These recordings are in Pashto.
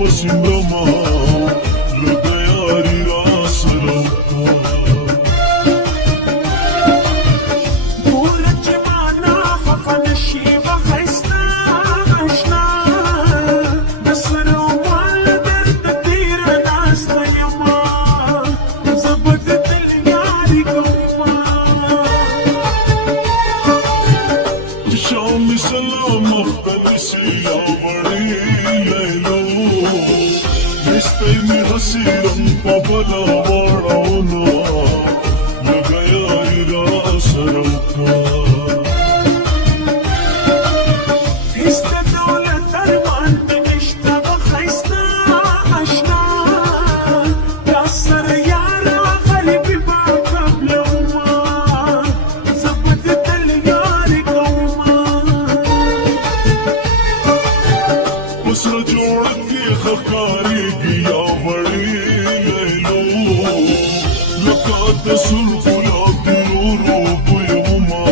پسندما لگا یاری را سره شامي سلام مختلسي يا بڑي ليلو مستيمي حسيرم بابلا وارعونا لگا ياري را سروكا بسر جوڑتی خکاریگی یا بڑی لیلو لکات سر گلابی رو رو بیوما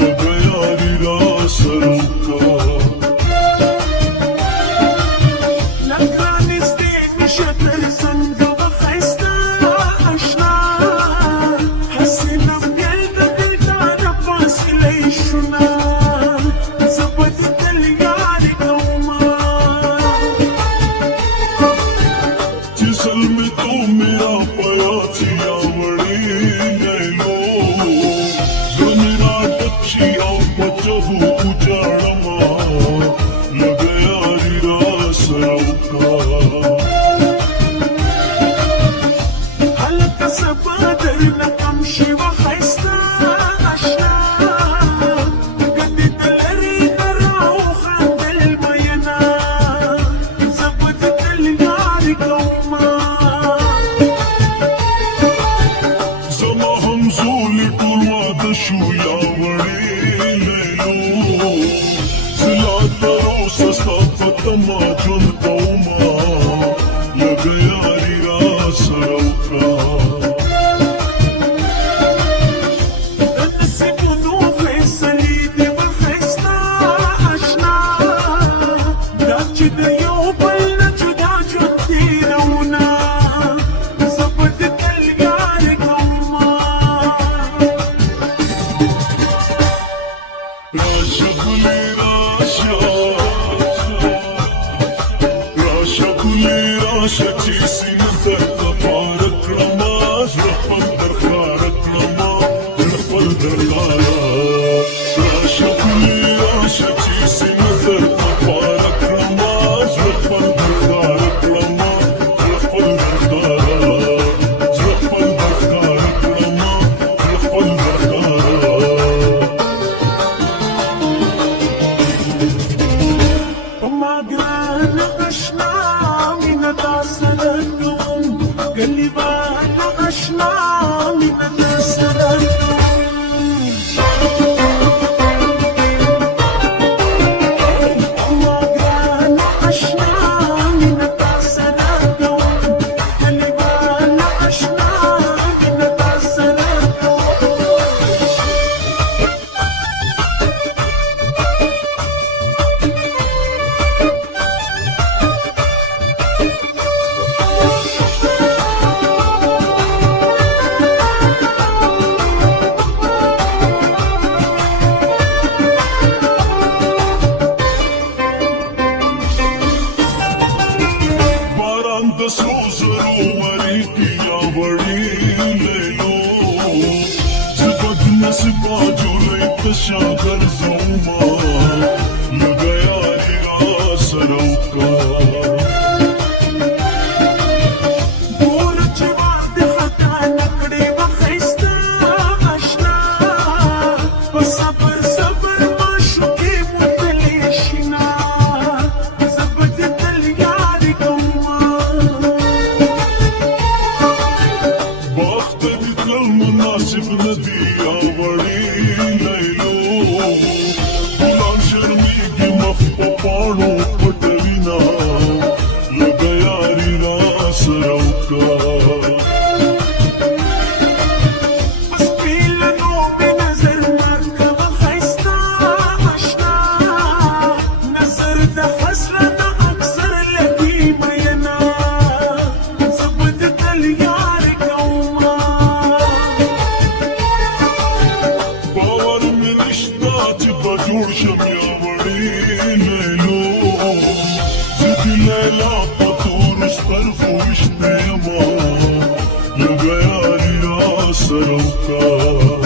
لگا یاری را سروکا لکانستی نشتر سنگا بخیستا اشنا حسینم یلد دلتانا پاسی لیشنا سلمی تو میرا پیاتی آوڑی لیلو زمیرا ٹچی آو پچہو اجاڑما لگا یاری را سروکا حلق سبادر نکم شیوا خیستا اشنا گدی دلری نراو خاندل مینا زبد دل یاری کوما زولي طول وادشو يا وري ليلو زلات روس استطفت ما جنت وما لقى ياري راس روكا النسيب نوفي سليدي والخيستا اشنا داجي ديو بلنا جدا جدي رونا زبدت الياري كوما راشا چیسی نظر کپارک رماز رفل در خارک رما رفل در خارک راشا چیسی نظر کپارک رماز رفل در خارک رما رفل در خارک رفل در خارک رما رفل در خارک وماغران اشنا قلبي بانا اشنا من السلام سرو سرو مریکی یا بڑی لیلو زبد نسبا جولی تشا غرزوما لگا یاری را سروکا بول چواد خطا نکڑی وخیستا اشنا بصبر صبر معشوقی متلیشنا زبد دل یاری کوما مناسب ندی آوڑی لیلو غلام شرمیگی مخ پاڑو پٹوینا لگا یاری را سروکا نظر د حسرت اکثر لگی اليار قوما باور مې نشته چې په جوړ شم یا وړې لیلو زه د لیلا په تورو سترګو ویشتې یمه لږه یاري راسره وکړه